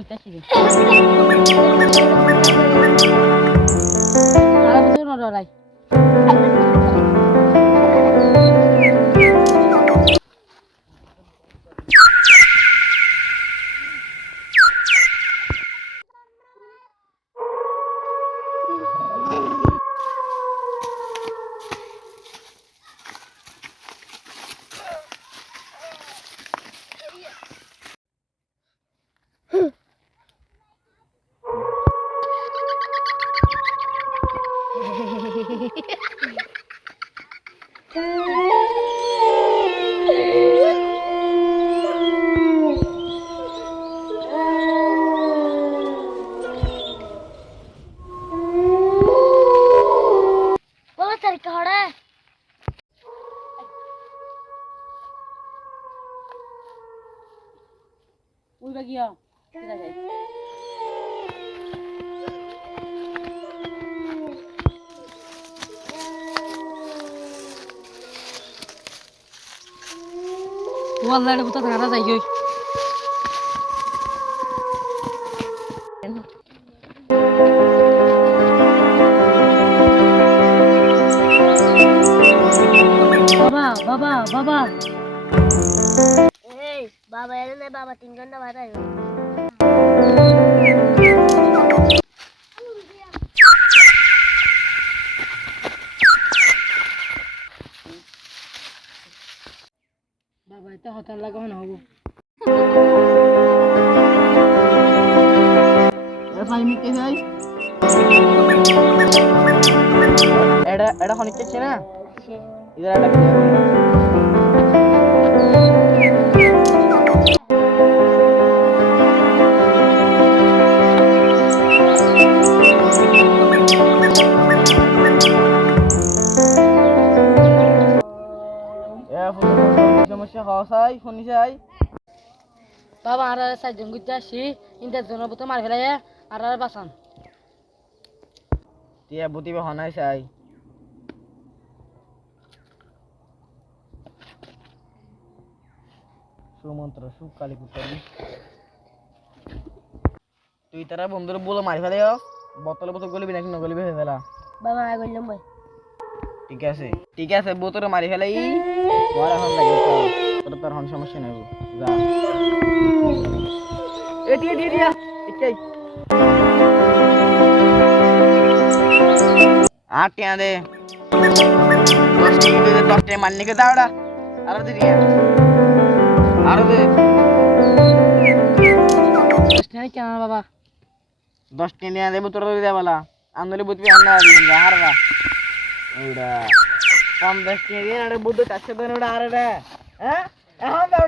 করতেছি আর বুঝো না ডরাই বলো তারিকা হড়ে উইবা গিয়া ঠিক আছে والله انا بطلت على زي বাবা বাবা বাবা এই বাবা এলে না বাবা 3 ঘন্টা বাদে বাবা এটা হতার লাগা না হবো এ ভাই মি কে যাই এটা হনি কে না इधर अटक गया সমস্যা হসাই ফোনি যাই বাবা আর সাইজন গুতে আসি ইন্টার জন্য বতো মার ফেলাই আর বাসান তিয়া বুতিবে হনাই চাই সুমন্ত্র সুকালি কুতালি তুই তারা বন্ধুর বলে মারি ফেলে বোতলে বোতল গলিবি নাকি নগলিবি হয়ে ফেলা বাবা আই গললাম ভাই ঠিক আছে বোতলে মারি ফেলাই তোমার এখন লাগে তোর তোর হন সমস্যা নাই যা এটি দিয়া এটাই আটিয়া দে 10 টাকা মাননি কে দাওড়া আর দিয়া আরো দে 10 টাকা কেন বাবা 10 টাকা নিয়ে দেব তোর দে বালা আন্দলে বুতবি আন্না দিন হারবা ওইডা 50 টাকা দিয়ে আরে বুদ্ধ কাছে দেন ওটা আরে রে হ্যাঁ এখন